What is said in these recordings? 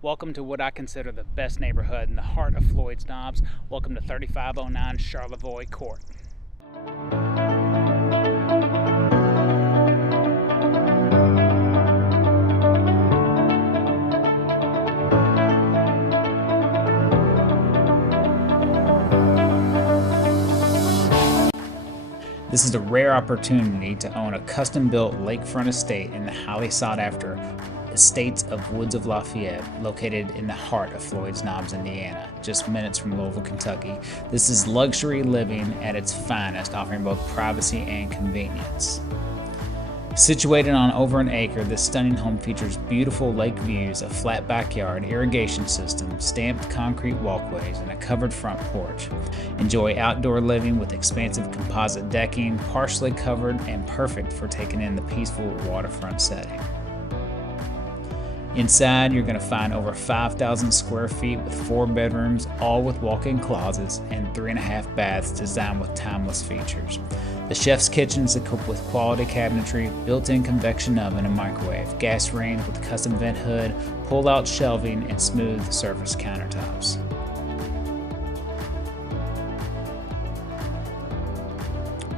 Welcome to what I consider the best neighborhood in the heart of Floyds Knobs. Welcome to 3509 Charlevoix Court. This is a rare opportunity to own a custom-built lakefront estate in the highly sought-after Estates of Woods of Lafayette, located in the heart of Floyds Knobs, Indiana, just minutes from Louisville, Kentucky. This is luxury living at its finest, offering both privacy and convenience. Situated on over an acre, this stunning home features beautiful lake views, a flat backyard, irrigation system, stamped concrete walkways, and a covered front porch. Enjoy outdoor living with expansive composite decking, partially covered and perfect for taking in the peaceful waterfront setting. Inside, you're going to find over 5,000 square feet with 4 bedrooms, all with walk-in closets, and 3.5 baths designed with timeless features. The chef's kitchen is equipped with quality cabinetry, built-in convection oven and microwave, gas range with custom vent hood, pull-out shelving, and smooth surface countertops.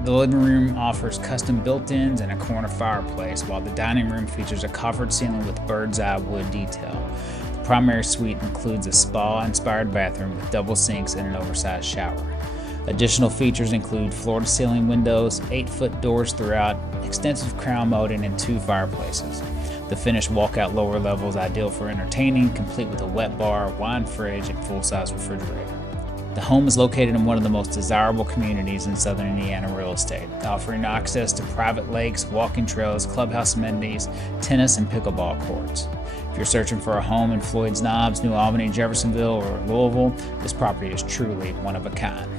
The living room offers custom built-ins and a corner fireplace, while the dining room features a coffered ceiling with bird's-eye wood detail. The primary suite includes a spa-inspired bathroom with double sinks and an oversized shower. Additional features include floor-to-ceiling windows, 8-foot doors throughout, extensive crown molding, and 2 fireplaces. The finished walkout lower level is ideal for entertaining, complete with a wet bar, wine fridge, and full-size refrigerator. The home is located in one of the most desirable communities in southern Indiana real estate, offering access to private lakes, walking trails, clubhouse amenities, tennis and pickleball courts. If you're searching for a home in Floyds Knobs, New Albany, Jeffersonville, or Louisville, this property is truly one of a kind.